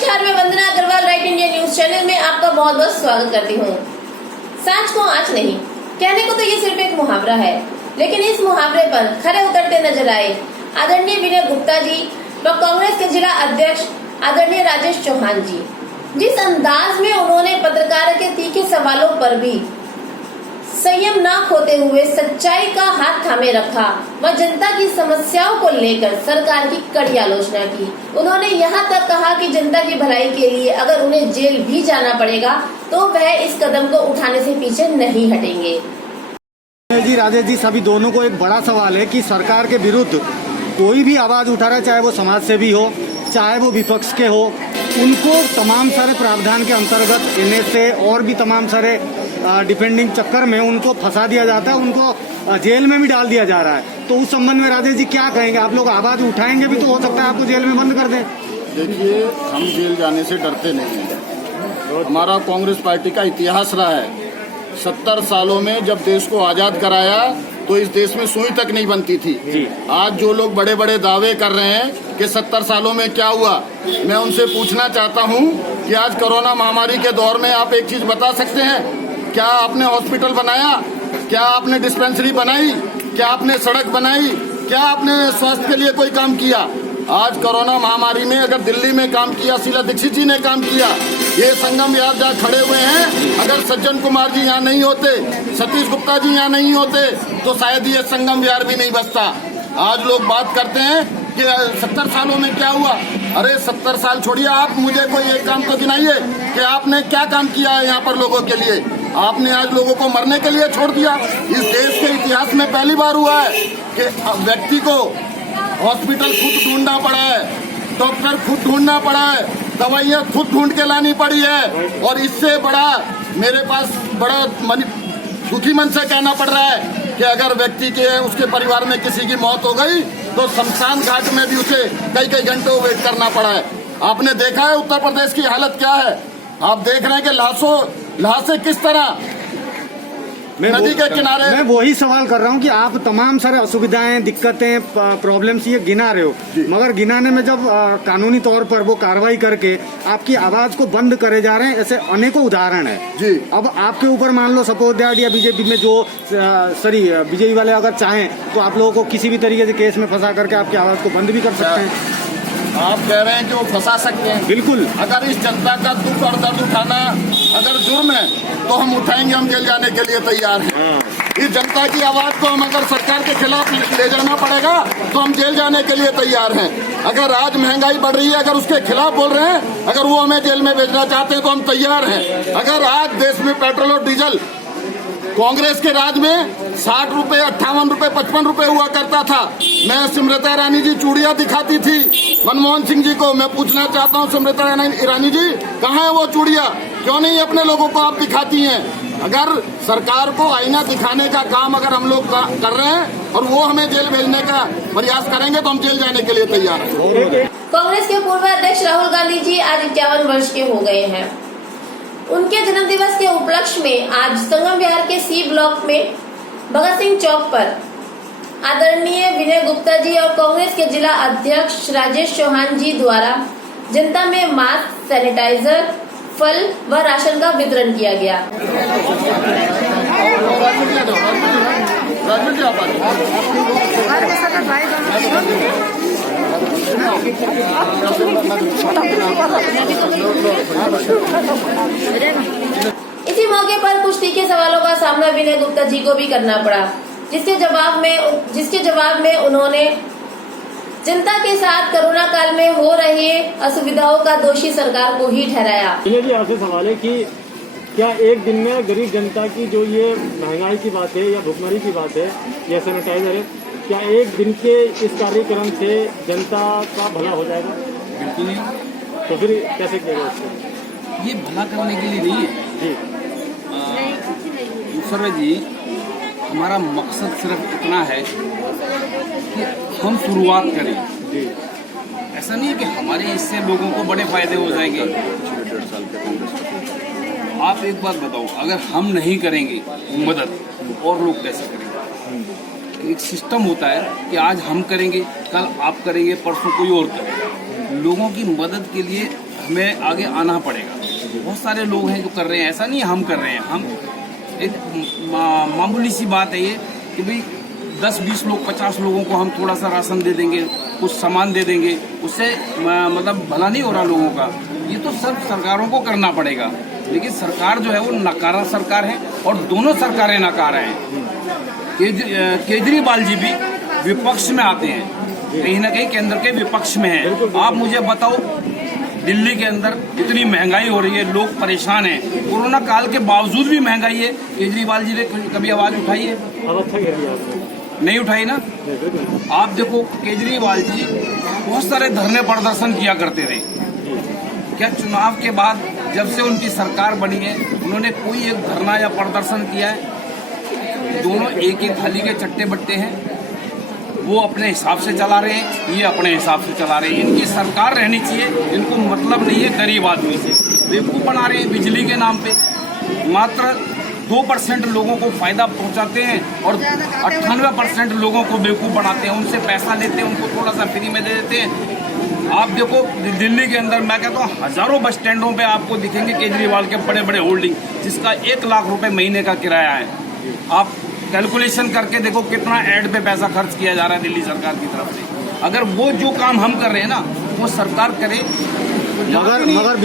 नमस्कार, मैं Vandana Agrawal right India news channel में आपका बहुत बहुत स्वागत करती हूँ। सांच को आँच नहीं, कहने को तो ये सिर्फ एक मुहावरा है, लेकिन इस मुहावरे पर खरे उतरते नजर आए आदरणीय विनय गुप्ता जी व कांग्रेस के जिला अध्यक्ष आदरणीय राजेश चौहान जी। जिस अंदाज में उन्होंने पत्रकारों के तीखे सवालों पर भी संयम न खोते हुए सच्चाई का हाथ थामे रखा व जनता की समस्याओं को लेकर सरकार की कड़ी आलोचना की। उन्होंने यहाँ तक कहा कि जनता की भलाई के लिए अगर उन्हें जेल भी जाना पड़ेगा तो वह इस कदम को उठाने से पीछे नहीं हटेंगे। जी राजेश जी, सभी दोनों को एक बड़ा सवाल है कि सरकार के विरुद्ध कोई भी आवाज उठा रहा है, चाहे वो समाज सेवी हो, चाहे वो विपक्ष के हो, उनको तमाम सारे प्रावधान के अंतर्गत NSA और भी तमाम सारे डिफेंडिंग चक्कर में उनको फंसा दिया जाता है, उनको जेल में भी डाल दिया जा रहा है। तो उस संबंध में राजेश जी क्या कहेंगे? आप लोग आवाज उठाएंगे भी तो हो सकता है आपको जेल में बंद कर दें। देखिए, हम जेल जाने से डरते नहीं हैं। हमारा कांग्रेस पार्टी का इतिहास रहा है। 70 सालों में जब देश को आजाद कराया तो इस देश में सुई तक नहीं बनती थी। आज जो लोग बड़े बड़े दावे कर रहे हैं कि 70 सालों में क्या हुआ, मैं उनसे पूछना चाहता हूं कि आज कोरोना महामारी के दौर में आप एक चीज बता सकते हैं? क्या आपने हॉस्पिटल बनाया? क्या आपने डिस्पेंसरी बनाई? क्या आपने सड़क बनाई? क्या आपने स्वास्थ्य के लिए कोई काम किया? आज कोरोना महामारी में अगर दिल्ली में काम किया शीला दीक्षित जी ने काम किया, ये संगम विहार जहाँ खड़े हुए हैं, अगर सज्जन कुमार जी यहाँ नहीं होते, सतीश गुप्ता जी यहाँ नहीं होते तो शायद ये संगम विहार भी नहीं बचता। आज लोग बात करते हैं कि 70 सालों में क्या हुआ। अरे 70 साल छोड़िए, आप मुझे कोई एक काम तो गिनाइए कि आपने क्या काम किया है यहाँ पर लोगों के लिए। आपने आज लोगों को मरने के लिए छोड़ दिया। इस देश के इतिहास में पहली बार हुआ है कि व्यक्ति को हॉस्पिटल खुद ढूंढना पड़ा है, डॉक्टर खुद ढूंढना पड़ा है, दवाइयाँ खुद ढूंढ के लानी पड़ी है। और इससे बड़ा मेरे पास बड़ा दुखी मन से कहना पड़ रहा है कि अगर व्यक्ति के उसके परिवार में किसी की मौत हो गई तो शमशान घाट में भी उसे कई कई घंटों वेट करना पड़ा है। आपने देखा है उत्तर प्रदेश की हालत क्या है। आप देख रहे हैं कि लाशें किस तरह नदी के किनारे। मैं वही सवाल कर रहा हूँ कि आप तमाम सारे असुविधाएं, दिक्कतें, प्रॉब्लम्स ये गिना रहे हो, मगर गिनाने में जब कानूनी तौर पर वो कार्रवाई करके आपकी आवाज को बंद करे जा रहे हैं, ऐसे अनेकों उदाहरण है जी। अब आपके ऊपर मान लो सपोज दैट या बीजेपी में जो बीजेपी वाले अगर चाहें तो आप लोगों को किसी भी तरीके से केस में फंसा करके आपकी आवाज को बंद भी कर सकते हैं। आप कह रहे हैं कि वो फंसा सकते हैं? बिल्कुल। अगर इस जनता का दुख और दर्द उठाना अगर जुर्म है तो हम उठाएंगे, हम जेल जाने के लिए तैयार हैं। इस जनता की आवाज को हम अगर सरकार के खिलाफ ले जाना पड़ेगा तो हम जेल जाने के लिए तैयार हैं। अगर आज महंगाई बढ़ रही है, अगर उसके खिलाफ बोल रहे हैं, अगर वो हमें जेल में भेजना चाहते हैं तो हम तैयार हैं। अगर आज देश में पेट्रोल और डीजल कांग्रेस के राज में 60 रुपए, 58 रुपए, 55 रुपए हुआ करता था, मैं स्मृति ईरानी जी चूड़ियां दिखाती थी मनमोहन सिंह जी को। मैं पूछना चाहता हूं स्मृति ईरानी जी, कहाँ है वो चूड़ियां? क्यों नहीं अपने लोगों को आप दिखाती हैं? अगर सरकार को आईना दिखाने का काम अगर हम लोग कर रहे हैं और वो हमें जेल भेजने का प्रयास करेंगे तो हम जेल जाने के लिए तैयार हैं। कांग्रेस के पूर्व अध्यक्ष राहुल गांधी जी आज 51 वर्ष के हो गए हैं। उनके जन्म दिवस के उपलक्ष्य में आज संगम विहार के C ब्लॉक में भगत सिंह चौक पर आदरणीय विनय गुप्ता जी और कांग्रेस के जिला अध्यक्ष राजेश चौहान जी द्वारा जनता में मास्क, सैनिटाइजर, फल व राशन का वितरण किया गया। इसी मौके पर कुछ तीखे सवालों का सामना विनय गुप्ता जी को भी करना पड़ा, जिसके जवाब में उन्होंने जनता के साथ कोरोना काल में हो रही असुविधाओं का दोषी सरकार को ही ठहराया। जी आपसे सवाल है कि क्या एक दिन में गरीब जनता की जो ये महंगाई की बात है या भुखमरी की बात है या सैनिटाइजर है, क्या एक दिन के इस कार्यक्रम से जनता का भला हो जाएगा? बिल्कुल नहीं। तो फिर कैसे किया जाए? ये भला करने के लिए नहीं है जी। मुशर्रफ जी, हमारा मकसद सिर्फ इतना है कि हम शुरुआत करें जी। ऐसा नहीं है कि हमारे इससे लोगों को बड़े फायदे हो जाएंगे। आप एक बात बताओ, अगर हम नहीं करेंगे मदद तो और लोग कैसे करेंगे? एक सिस्टम होता है कि आज हम करेंगे, कल आप करेंगे, परसों कोई और करेगा। लोगों की मदद के लिए हमें आगे आना पड़ेगा। बहुत सारे लोग हैं जो कर रहे हैं, ऐसा नहीं हम कर रहे हैं। हम एक मामूली सी बात है ये कि भाई 10-20 लोग 50 लोगों को हम थोड़ा सा राशन दे देंगे, कुछ सामान दे देंगे, उससे मतलब भला नहीं हो रहा लोगों का। ये तो सब सरकारों को करना पड़ेगा। लेकिन सरकार जो है वो नाकारा सरकार है और दोनों सरकारें नाकारा हैं। केजरीवाल जी भी विपक्ष में आते हैं, कहीं ना कहीं केंद्र के विपक्ष में हैं। आप मुझे बताओ, दिल्ली के अंदर इतनी महंगाई हो रही है, लोग परेशान हैं, कोरोना काल के बावजूद भी महंगाई है। केजरीवाल जी ने कभी आवाज उठाई है? नहीं उठाई ना। आप देखो, केजरीवाल जी बहुत सारे धरने प्रदर्शन किया करते थे। क्या चुनाव के बाद जब से उनकी सरकार बनी है उन्होंने कोई एक धरना या प्रदर्शन किया है? दोनों एक एक थाली के चट्टे बट्टे हैं। वो अपने हिसाब से चला रहे हैं, ये अपने हिसाब से चला रहे हैं। इनकी सरकार रहनी चाहिए, इनको मतलब नहीं है गरीब आदमी से। बेवकूफ़ बना रहे हैं बिजली के नाम पे। मात्र 2% लोगों को फायदा पहुंचाते हैं और 98% लोगों को बेवकूफ़ बनाते हैं। उनसे पैसा लेते हैं, उनको थोड़ा सा फ्री में दे देते हैं। आप देखो, दिल्ली के अंदर मैं कहता हूँ हजारों बस स्टैंडों पे आपको दिखेंगे केजरीवाल के बड़े बड़े होल्डिंग, जिसका 1 लाख रुपए महीने का किराया है। आप कैलकुलेशन करके देखो कितना ऐड पे पैसा खर्च किया जा रहा है दिल्ली सरकार की तरफ से। अगर वो जो काम हम कर रहे हैं ना वो सरकार करे, मगर